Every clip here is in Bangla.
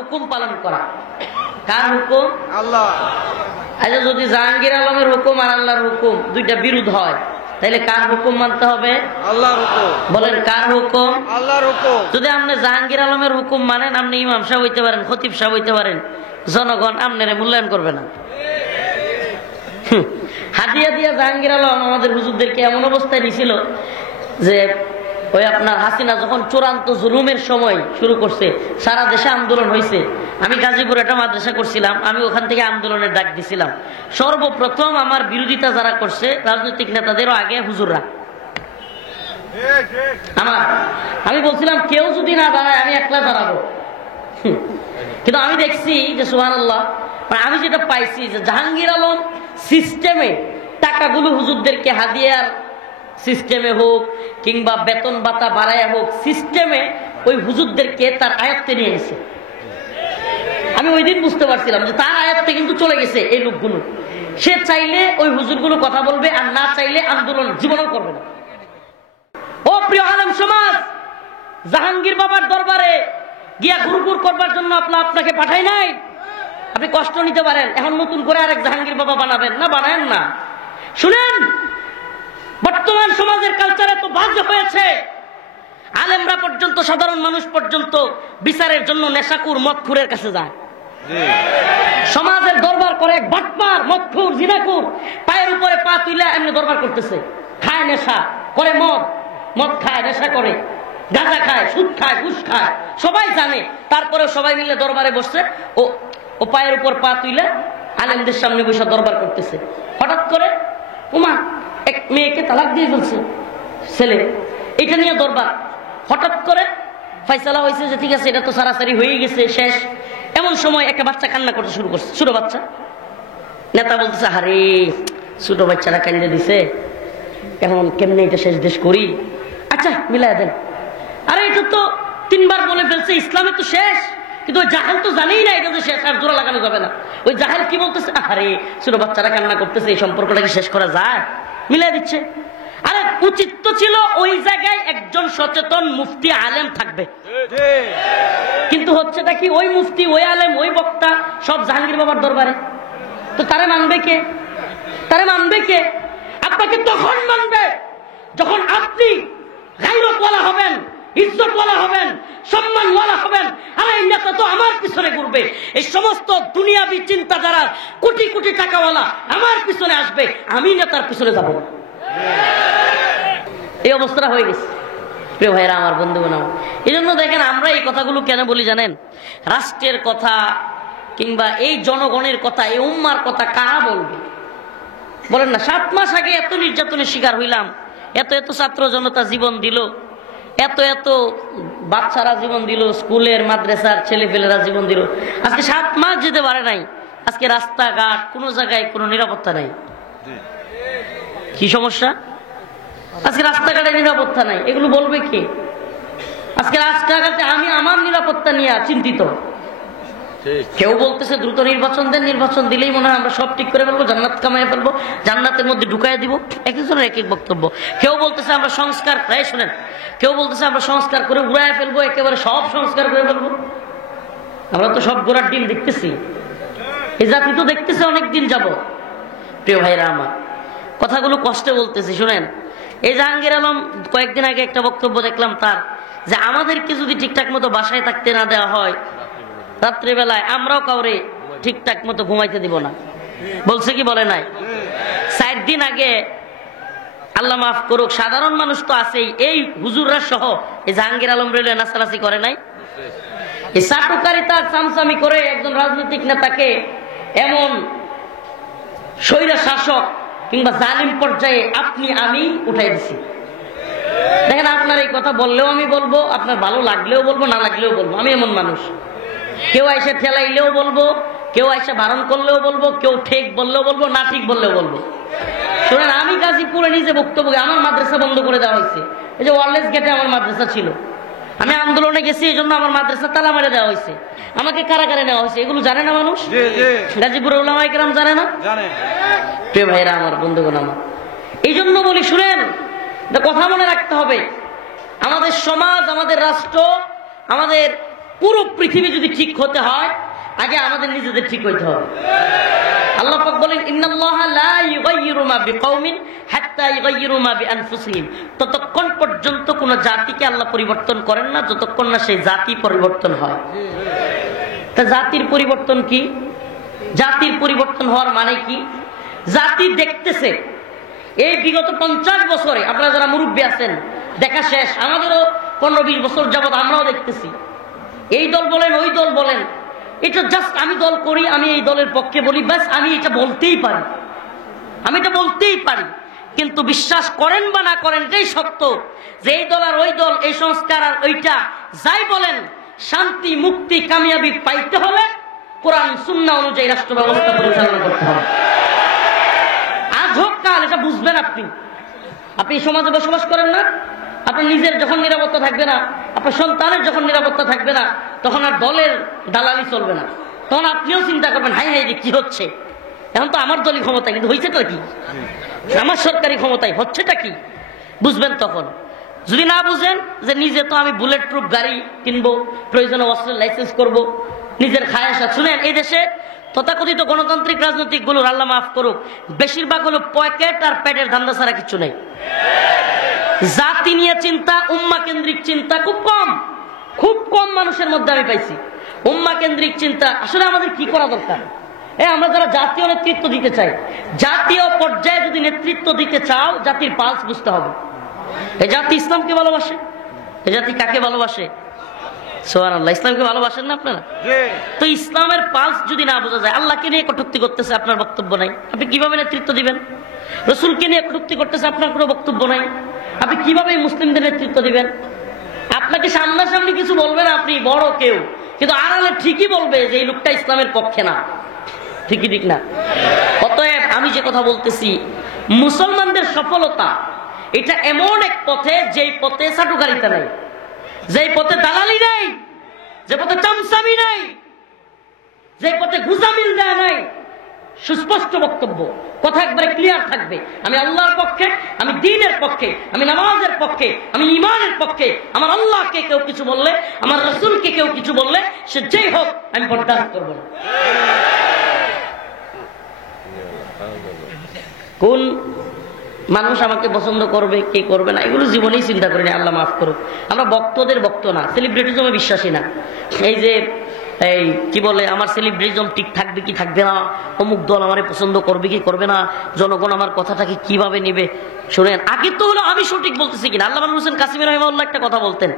হুকুম পালন করা। কার হুকুম? আল্লাহ। আচ্ছা, যদি জাহাঙ্গীর আলমের হুকুম আর আল্লাহর হুকুম দুইটা বিরোধ হয়, তাহলে কার হুকুম মানতে হবে? আল্লাহর হুকুম। বলেন কার হুকুম? আল্লাহর হুকুম। যদি আপনি জাহাঙ্গীর আলমের হুকুম মানেন, আপনি ইমাম সাহেব হইতে পারেন, খতিব সাহেব হইতে পারেন, জনগণ আপনারে মূল্যায়ন করবে না। হাদিয়া দিয়া জাহাঙ্গীর আলম আমাদের হুজুরদেরকে এমন অবস্থায় নিছিল যে ওই আপনার হাসিনা যখন চূড়ান্ত জুলুমের সময় শুরু করছে, সারা দেশে আন্দোলন হয়েছে। আমি গাজীপুরে একটা মাদ্রাসা করছিলাম, আমি ওখান থেকে আন্দোলনের ডাক দিছিলাম। সর্বপ্রথম আমার বিরোধিতা যারা করছে রাজনৈতিক নেতাদেরও আগে হুজুররা। আমি বলছিলাম কেউ যদি না দাঁড়ায় আমি একলা দাঁড়াবো। কিন্তু আমি দেখছি যে সুবহানাল্লাহ, আমি যেটা পাইছি যে জাহাঙ্গীর আলম সিস্টেমে টাকাগুলো হুজুরদেরকে হাদিয়ার সিস্টেমে হোক কিংবা বেতন ভাতা বাড়ায় হোক, সিস্টেমে ওই হুজুরদেরকে তার আয়ত্তে নিয়ে গেছে। আমি ওই দিন বুঝতে পারছিলাম যে তার আয়ত্তে কিন্তু চলে গেছে এই লোকগুলো। সে চাইলে ওই হুজুরগুলো কথা বলবে, আর না চাইলে আন্দোলন জীবনও করবে না। ও প্রিয় আলেম সমাজ, জাহাঙ্গীর বাবার দরবারে গিয়া ঘুরঘুর করবার জন্য আপনাকে পাঠাই নাই। আপনি কষ্ট নিতে পারেন, এখন নতুন করে আরেক জাহাঙ্গীর বাবা বানাবেন না, বানায়েন না। শুনেন, বর্তমান সমাজের কালচারে তো বাজে হয়েছে, আলেমরা পর্যন্ত, সাধারণ মানুষ পর্যন্ত বিচারের জন্য নেশাকুর মদখুরের কাছে যায়। সমাজের দরবার করে বাটপার, মদখুর, জিনাকুর, পায়ের উপরে পা তুলে এমনি দরবার করতেছে। খায় নেশা করে, মদ খায়, নেশা করে, গাঁজা খায়, সুদ খায়, ঘুষ খায়, সবাই জানে। তারপরে সবাই মিলে দরবারে বসছে, ও পায়ের উপর পা তুলে আলেমদের সামনে বসে দরবার করতেছে। হঠাৎ করে ওমা, এক মেয়েকে তালাক দিয়ে ফেলছে ছেলে, এটা নিয়ে দরবার। হঠাৎ করে ফয়সালা হয়েছে যে ঠিক আছে, এটা তো সারাসারি হয়ে গেছে, শেষ। এমন সময় একটা বাচ্চা কান্না করতে শুরু করছে, ছোট বাচ্চা। নেতা বলতেছে, আরে ছোট বাচ্চারা কান্দে দিছে, এখন কেমনে এটা শেষ দেশ করি, আচ্ছা মিলাই দেন। আরে এটা তো 3 বার বলে ফেলছে ইসলামে তো শেষ, কিন্তু ওই জাহেল তো জানেই না এটা যে শেষ, আর জোড়া লাগানো যাবে না। ওই জাহেল কি বলতেছে, আরে ছোট বাচ্চারা কান্না করতেছে, এই সম্পর্কটাকে শেষ করা যায়, মিলাই দিচ্ছে। আরে উচিত তো ছিল ওই জায়গায় একজন সচেতন মুফতি আলেম থাকবে, কিন্তু হচ্ছেটা কি, ওই মুফতি, ওই আলেম, ওই বক্তা সব জাহাঙ্গীর বাবার দরবারে। তো তারে মানবে কে? আপনাকে তখন মানবে যখন আপনি গায়রতওয়ালা হবেন, ইজ্জতওয়ালা হবেন, সম্মানওয়ালা হবেন। আরে এই নেতা তো আমার পিছনে ঘুরবে, এই সমস্ত দুনিয়াবি চিন্তাধারা কোটি কোটি টাকাওয়ালা আমার পিছনে আসবে, আমি নেতার পিছনে যাব না। এই অবস্থা হয়ে গেছে প্রিয় ভাইরা আমার, বন্ধুগণ আমার। এই জন্য দেখেন আমরা এই কথাগুলো কেন বলি জানেন? রাষ্ট্রের কথা কিংবা এই জনগণের কথা, এই উম্মার কথা কারা বলবে? বলেন না, 7 মাস আগে এত নির্যাতনের শিকার হইলাম, এত ছাত্র জনতা জীবন দিল, এত বাচ্চারা জীবন দিল, স্কুলের মাদ্রাসার ছেলেপেলেরা জীবন দিল। আজকে 7 মাস যেতে পারে নাই, আজকে রাস্তাঘাট কোনো জায়গায় কোনো নিরাপত্তা নাই। কি সমস্যা? আজকে রাস্তাঘাটে নিরাপত্তা নাই, এগুলো বলবে কে? আজকে রাস্তাঘাটে আমি আমার নিরাপত্তা নিয়ে চিন্তিত। কেউ বলতেছে দ্রুত নির্বাচন দেন, নির্বাচন দিলেই মনে হয় আমরা সব ঠিক করে ফেলবো, জান্নাত কামাই ফেলবো, জান্নাতের মধ্যে ঢুকাই দিব। এক একজনের এক এক বক্তব্য। কেউ বলতেছে আমরা সংস্কার, শুনেন, কেউ বলতেছে আমরা সংস্কার করে উড়ায় ফেলবো, একেবারে সব সংস্কার করে ফেলবো। আমরা তো সব গোড়ার ডিম দেখতেছি, এই জাতি তো দেখতেছে অনেকদিন যাব। প্রিয় ভাইরা আমার, কথাগুলো কষ্টে বলতেছি, শুনেন। এই জাহাঙ্গীর আলম কয়েকদিন আগে একটা বক্তব্য দেখলাম তার, যে আমাদেরকে যদি ঠিকঠাক মতো বাসায় থাকতে না দেওয়া হয়, রাত্রিবেলায় আমরাও কাউরে ঠিকঠাক মতো ঘুমাইতে দিব না। বলছে কি বলে নাই? 4 দিন আগে, আল্লাহ মাফ করুক, সাধারণ মানুষ তো আছেই, এই হুজুররা সহ এই জাহাঙ্গীর আলম রেলে নাচানাচি করে নাই? এই চাটুকারিতা চামচামি করে একজন রাজনৈতিক নেতাকে এমন স্বৈরা শাসক কিংবা জালিম পর্যায়ে আপনি আমি উঠাই দিছি। দেখেন, আপনার এই কথা বললেও আমি বলবো, আপনার ভালো লাগলেও বলবো, না লাগলেও বলবো। আমি এমন মানুষ, কেউ আইসা ঠেলাইলেও বলবো, কেউ আইসা বারণ করলেও বলবো, কেউ ঠিক বললেও বলবো, না ঠিক বললেও বলবো। শুনেন, আমি গাজীপুরে নিজে বক্তব্য, আমার মাদ্রাসা বন্ধ করে দেওয়া হয়েছে। এই যে ওয়ারলেস গেটে আমার মাদ্রাসা ছিল, আমি আন্দোলনে গেছি, এই জন্য আমার মাদ্রাসা তালা মেরে দেওয়া হয়েছে, আমাকে কারাগারে নেওয়া হয়েছে। এগুলো জানে না মানুষ? গাজীপুরের উলামায়ে কেরাম জানে না? প্রিয় ভাইরা আমার, বন্ধুগণ আমার, এই জন্য বলি, শুনেন, কথা মনে রাখতে হবে। আমাদের সমাজ, আমাদের রাষ্ট্র, আমাদের পুরো পৃথিবী যদি ঠিক হতে হয় আগে আমাদের নিজেদের ঠিক হইতে হবে। আল্লাহ পাক বলেন ইন্নাল্লাহা লা ইউগাইয়িরু মা বিকাউমিন হাত্তা ইউগাইয়িরু মা বিআনফুসিহিম, ততক্ষণ পর্যন্ত কোন জাতিকে আল্লাহ পরিবর্তন করেন না যতক্ষণ না সেই জাতি পরিবর্তন হয়। তা জাতির পরিবর্তন কি? জাতির পরিবর্তন হওয়ার মানে কি? জাতি দেখতেছে এই বিগত 50 বছরে, আপনারা যারা মুরব্বী আছেন দেখা শেষ, আমাদেরও 15-20 বছর যাবত আমরাও দেখতেছি এই দল বলেন ওই দল বলেন, এটা জাস্ট আমি দল করি, আমি এই দলের পক্ষে বলি, ব্যাস আমি এটা বলতেই পারি, আমি এটা বলতেই পারি। কিন্তু বিশ্বাস করেন বা না করেন এটাই সত্য যে এই দল আর ওই দল, এই সংস্কার আর ওইটা যাই বলেন, শান্তি মুক্তি কামিয়াবি পাইতে হলে কোরআন সুন্নাহ অনুযায়ী রাষ্ট্র ব্যবস্থা পরিচালনা করতে হবে। আজ হোক কাল এটা বুঝবেন। আপনি সমাজে বসবাস করেন না, আপনার নিজের যখন নিরাপত্তা থাকবে না, আপনার সন্তানের যখন নিরাপত্তা থাকবে না, তখন আর দলের দালালি চলবে না। তখন আপনিও চিন্তা করবেন হাই হাই কি হচ্ছে, এখন তো আমার দলই ক্ষমতায়, কিন্তু হয়েছেটা কি? আমার সরকারি ক্ষমতায়, হচ্ছেটা কি? বুঝবেন তখন। যদি না বুঝেন যে নিজে তো আমি বুলেট প্রুফ গাড়ি কিনবো, প্রয়োজনে অস্ত্রের লাইসেন্স করব, নিজের খায়াসা। শুনেন, এই দেশে তথাকথিত গণতান্ত্রিক রাজনৈতিক গুলোর, আল্লাহ মাফ করুক, বেশিরভাগ হলো পকেট আর পেটের ধান্দা ছাড়া কিছু নেই। জাতি নিয়ে চিন্তা, উম্মা কেন্দ্রিক চিন্তা খুব কম মানুষের মধ্যে আমি পাইছি। উম্মা কেন্দ্রিক চিন্তা আসলে আমাদের কি করা দরকার? আমরা যারা জাতীয় নেতৃত্ব দিতে চাই, জাতীয় পর্যায়ে যদি নেতৃত্ব দিতে চাও, জাতির পালস বুঝতে হবে। এই জাতি ইসলামকে ভালোবাসে, এই জাতি কাকে ভালোবাসে? সুবহানাল্লাহ, ইসলামকে ভালোবাসেন না আপনারা? তো ইসলামের পালস যদি না বোঝা যায়, আল্লাহকে নিয়ে কটূক্তি করতেছে, আপনার বক্তব্য নাই, আপনি কিভাবে নেতৃত্ব দিবেন? রসুলকে নিয়ে কটূক্তি করতেছে, আপনার কোনো বক্তব্য নাই, আপনি কিভাবে মুসলিমদের নেতৃত্ব দিবেন? আপনাকে সামনাসামনি কিছু বলবে না, আপনি বড় কেউ, কিন্তু আড়ালে ঠিকই বলবে যে এই লোকটা ইসলামের পক্ষে না। ঠিকই ঠিক না? অতএব আমি যে কথা বলতেছি, মুসলমানদের সফলতা এটা এমন এক পথে, যেই পথে চাটুকারিতা নাই, যেই পথে দালালি নাই, যে পথে চামচামি নাই, যে পথে ঘুষামিল দেয়া নাই। সুস্পষ্ট বক্তব্য, কথা একবারে ক্লিয়ার থাকবে, আমি আল্লাহর পক্ষে, আমি দ্বীনের পক্ষে, আমি নামাজের পক্ষে, আমি ঈমানের পক্ষে। আমার আল্লাহকে কেউ কিছু বললে, আমার রাসূলকে কেউ কিছু বললে, সে যেই হোক আমি বরদাস্ত করব না। কোন মানুষ আমাকে পছন্দ করবে, কে করবে না, এগুলো জীবনেই চিন্তা করি না, আল্লাহ মাফ করুক। আমরা বক্তদের বক্ত না, সেলিব্রিটিজমে বিশ্বাসী না। এই যে এই কি বলে, আমার সেলিব্রিটিজম ঠিক থাকবে কি থাকবে না, অমুক দল আমারে পছন্দ করবে কি করবে না, জনগণ আমার কথাটাকে কিভাবে নেবে। শুনেন, আগে তো হলো আমি সঠিক বলতেছি কিনা। আল্লামা হোসেন কাসিমি রাহিমাহুল্লাহ একটা কথা বলতেন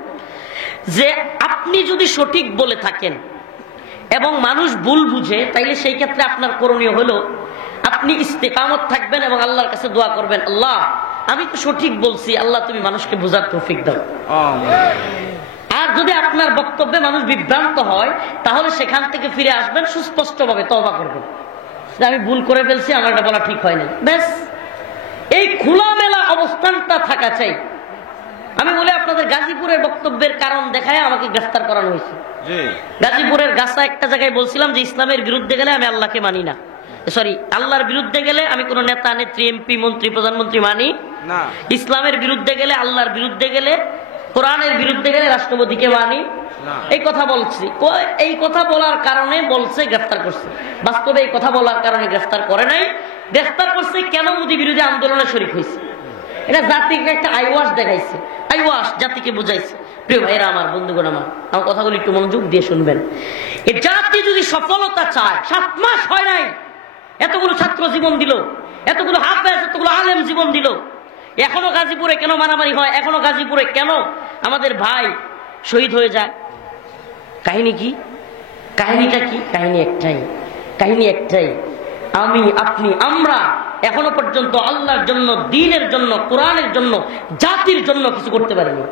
যে আপনি যদি সঠিক বলে থাকেন এবং মানুষ ভুল বুঝে, তাইলে সেই ক্ষেত্রে আপনার করণীয় হলো আপনি ইস্তেকামত থাকবেন এবং আল্লাহর কাছে দোয়া করবেন, আল্লাহ আমি তো সঠিক বলছি, আল্লাহ তুমি মানুষকে বোঝার তৌফিক দাও। আর যদি আপনার বক্তব্যে মানুষ বিভ্রান্ত হয়, তাহলে সেখান থেকে ফিরে আসবেন, সুস্পষ্টভাবে তওবা করবেন, আমি ভুল করে ফেলছি, আমার এটা বলা ঠিক হয়নি, ব্যাস। এই খোলামেলা অবস্থানটা থাকা চাই। আমি বলি আপনাদের গাজীপুরের বক্তব্যের কারণ দেখায় আমাকে গ্রেফতার করানো হয়েছে। গাজীপুরের গাছা একটা জায়গায় বলছিলাম যে ইসলামের বিরুদ্ধে গেলে আমি আল্লাহকে মানি না, সরি আল্লাহর বিরুদ্ধে গেলে আমি কোন নেতা নেত্রী এমপি মন্ত্রী প্রধানমন্ত্রী মানি না, ইসলামের বিরুদ্ধে গেলে, আল্লাহর বিরুদ্ধে গেলে, কোরআনের বিরুদ্ধে গেলে রাষ্ট্রপতিকে মানি না। এই কথা বলছি, এই কথা বলার কারণে বলছে গ্রেফতার করছে। বাস্তবে এই কথা বলার কারণে গ্রেফতার করে নাই, গ্রেফতার করছে কেন? মোদী বিরোধী আন্দোলনে শরীক হয়েছে। এটা জাতিকে একটা আইওয়াস দেখাইছে, আইওয়াস জাতিকে বুঝাইছে। প্রিয় ভাইরা আমার, বন্ধুগণ আমার কথাগুলো একটু মনোযোগ দিয়ে শুনবেন। এই জাতি যদি সফলতা চায়, 7 মাস হয় নাই, এতগুলো ছাত্র জীবন দিল, এতগুলো হাফেজ, এতগুলো আলেম জীবন দিল, এখনো গাজীপুরে কেন মারামারি হয়? এখনো গাজীপুরে কেন আমাদের ভাই শহীদ হয়ে যায়? কাহিনী কি? কাহিনীটা কি? কাহিনী একটাই, আমি আপনি আমরা এখনো পর্যন্ত আল্লাহর জন্য, দ্বীনের জন্য, কোরআনের জন্য, জাতির জন্য কিছু করতে পারিনি।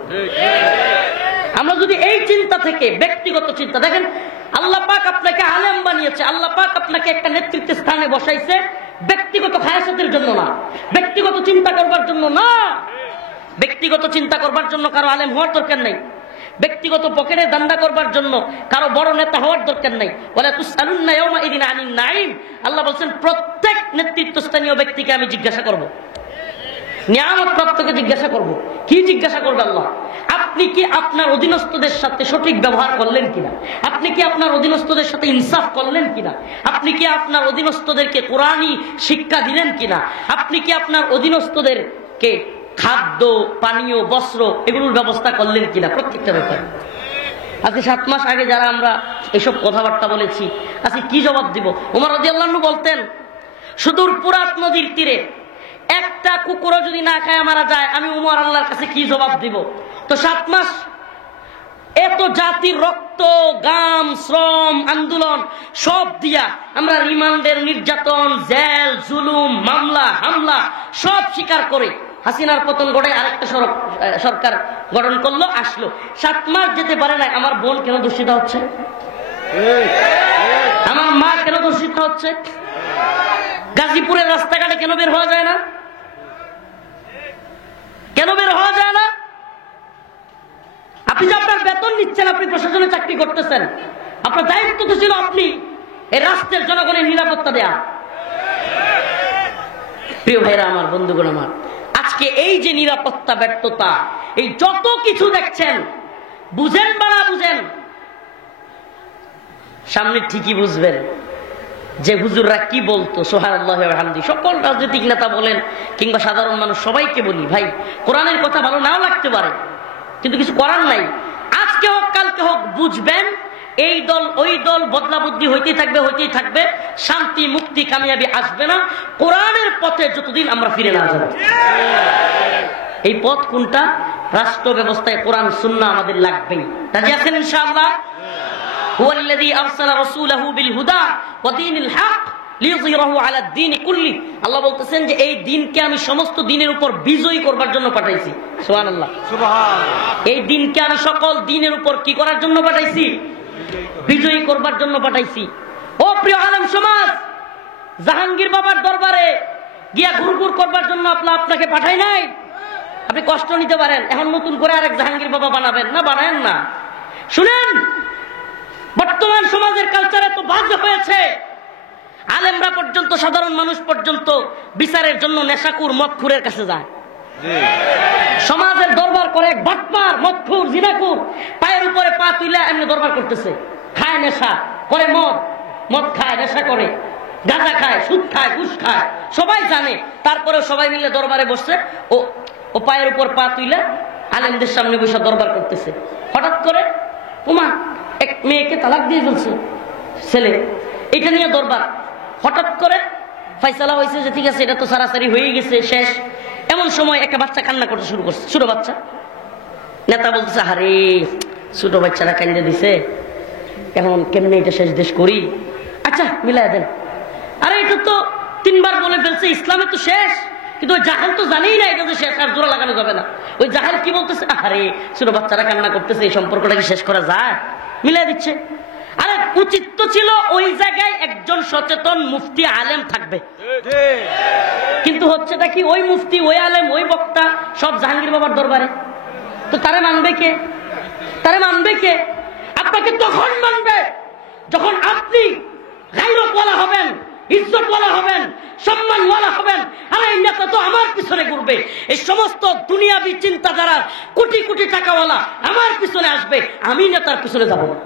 আমরা যদি এই চিন্তা থেকে, ব্যক্তিগত চিন্তা, দেখেন আল্লাহ পাক আপনাকে আলেম বানিয়েছে, আল্লাহ পাক আপনাকে একটা নেতৃত্বের স্থানে বসাইছে ব্যক্তিগত খায়াসাতের জন্য না, ব্যক্তিগত চিন্তা করবার জন্য না। ব্যক্তিগত চিন্তা করবার জন্য কারো আলেম হওয়ার দরকার নাই, ব্যক্তিগত পকেটে দান্দা করবার জন্য কারো বড় নেতা হওয়ার দরকার নাই। ওয়ালা তুসআলুন্না ইয়াওমা ইদিন আনিন নাঈম, আল্লাহ বলেন প্রত্যেক নেতৃত্বস্থানীয় ব্যক্তিকে আমি জিজ্ঞাসা করব। নিয়ামত প্রাপ্তকে জিজ্ঞাসা করব। কি জিজ্ঞাসা করবে আল্লাহ? আপনি কি আপনার অধীনস্থদের সাথে সঠিক ব্যবহার করলেন কিনা? আপনি কি আপনার অধীনস্থদের সাথে ইনসাফ করলেন কিনা? আপনি কি আপনার অধীনস্থদেরকে কোরআনী শিক্ষা দিলেন কিনা? আপনি কি আপনার অধীনস্থদেরকে খাদ্য, পানীয়, বস্ত্র এগুলোর ব্যবস্থা করলেন কিনা? প্রত্যেকটা ব্যাপার। আজকে 7 মাস আগে যারা আমরা এসব কথাবার্তা বলেছি, আজকে কি জবাব দিব? ওমর রাদিয়াল্লাহু আনহু বলতেন, সুদূর ফুরাত নদীর তীরে একটা কুকুরও যদি না খায় মারা যায়, আমি উমর আল্লাহর কাছে কি জবাব দিব? তো 7 মাস এত জাতির রক্ত, গাম, শ্রম, আন্দোলন সব দিয়া আমরা রিমান্ডের নির্যাতন, জেল, জুলুম, মামলা, হামলা সব স্বীকার করে হাসিনার পতন ঘটে আরেকটা সরকার গঠন করলো, আসলো। 7 মাস যেতে পারে না, আমার বোন কেন দূষিত হচ্ছে? আমার মা কেন দূষিত হচ্ছে? গাজীপুরের রাস্তাঘাটে কেন বের হওয়া যায় না? কেন বের হওয়া যায় না? আপনি যে আপনার বেতন নিচ্ছেন, আপনি প্রশাসনে চাকরি করতেছেন, আপনার দায়িত্ব তো ছিল আপনি এই রাষ্ট্রের জনগণের নিরাপত্তা দেয়া। প্রিয় ভাইরা আমার, বন্ধুগণ আমার, আজকে এই যে নিরাপত্তা ব্যর্থতা, এই যত কিছু দেখছেন, বুঝেন বা না বুঝেন, সামনে ঠিকই বুঝবেন যে হুজুররা কি বলতো। সুবহানাল্লাহি ওয়া বিহামদিহি। সকল রাজনৈতিক নেতা বলেন কিংবা সাধারণ মানুষ সবাইকে বলি, ভাই কোরআনের কথা ভালো নাও লাগতে পারে, কিন্তু কিছু করার নাই। আজকে হোক কালকে হোক বুঝবেন, এই দল ওই দল বদলা বুদ্ধি হইতেই থাকবে, শান্তি মুক্তি কামিয়াবি আসবে না কোরআনের পথে যতদিন আমরা ফিরে না যাব। এই পথ কোনটা? রাষ্ট্র ব্যবস্থায় কোরআন সুন্নাহ আমাদের লাগবেই। রাজি আছেন ইনশাআল্লাহ? হুয়াল্লাযী আরসালা রাসূলাহু বিল হুদা ওয়া দীনিল হক লিইয়ুযহিরাহু আলা দ্বীনি কুল্লি। আল্লাহ বলতেছেন যে এই দ্বীনকে আমি সমস্ত দ্বীনের উপর বিজয়ী করবার জন্য পাঠাইছি। সুবহানাল্লাহ, সুবহানাল্লাহ। এই দ্বীনকে আমি সকল দ্বীনের উপর কি করার জন্য পাঠাইছি? বিজয়ী করবার জন্য পাঠাইছি। ও প্রিয় আলেম সমাজ, জাহাঙ্গীর বাবার দরবারে গিয়া ঘুরঘুর করবার জন্য আপনাকে পাঠাই নাই। আপনি কষ্ট নিতে পারেন, এখন নতুন করে আরেক জাহাঙ্গীর বাবা বানাবেন না, বানায়েন না। শুনেন, বর্তমান সমাজের কালচার এত বাজে হয়েছে, আলেমরা পর্যন্ত, সাধারণ মানুষ পর্যন্ত বিচারের জন্য নেশাকুর, মদখুরের কাছে যায়। সমাজের দরবার করে এক বাটপার, মদখুর, জিনাকুর, পায়ের উপরে পা তুলে এমনি দরবার করতেছে। খায় নেশা করে, মদ খায়, নেশা করে, গাঁজা খায়, সুদ খায়, ঘুষ খায়, সবাই জানে। তারপরে সবাই মিলে দরবারে বসছে, ও পায়ের উপর পা তুলে আলেমদের সামনে বসে দরবার করতেছে। হঠাৎ করে ওমা এক মেয়েকে তালাক দিয়ে ফেলছে ছেলে, এটা নিয়ে দরবার। হঠাৎ করে ফয়সালা হয়েছে যে ঠিক আছে, এটা তো সারাসারি হয়ে গেছে, শেষ। এমন সময় একটা বাচ্চা কান্না করতে শুরু করছে, ছোট বাচ্চা। নেতা বলতেছে, আরে ছোট বাচ্চারা কান্দে দিছে, এখন কেমনে এটা শেষ দেশ করি? আচ্ছা মিলাই দেন। আরে এটা তো 3 বার বলে ফেলছে, ইসলামে তো শেষ, কিন্তু ওই জাহেল তো জানেই না এটা যে শেষ, আর জোড়া লাগানো যাবে না। ওই জাহেল কি বলতেছে, আরে ছোট বাচ্চারা কান্না করতেছে, এই সম্পর্কটা কি শেষ করা যায়? মিলাই দিচ্ছে। আরে উচিত তো ছিল ওই জায়গায় একজন সচেতন মুফতি আলেম থাকবে, কিন্তু হচ্ছেটা কি, ওই মুফতি, ওই আলেম, ওই বক্তা সব জাহাঙ্গীর বাবার দরবারে। তো তারে মানবে কে? আপনাকে তখন মানবে যখন আপনি গায়রতওয়ালা হবেন, ইজ্জতওয়ালা হবেন, সম্মানওয়ালা হবেন। আরে এই নেতা তো আমার পিছনে ঘুরবে, এই সমস্ত দুনিয়াবি চিন্তাধারা, কোটি কোটি টাকাওয়ালা আমার পিছনে আসবে, আমি নেতার পিছনে যাব না।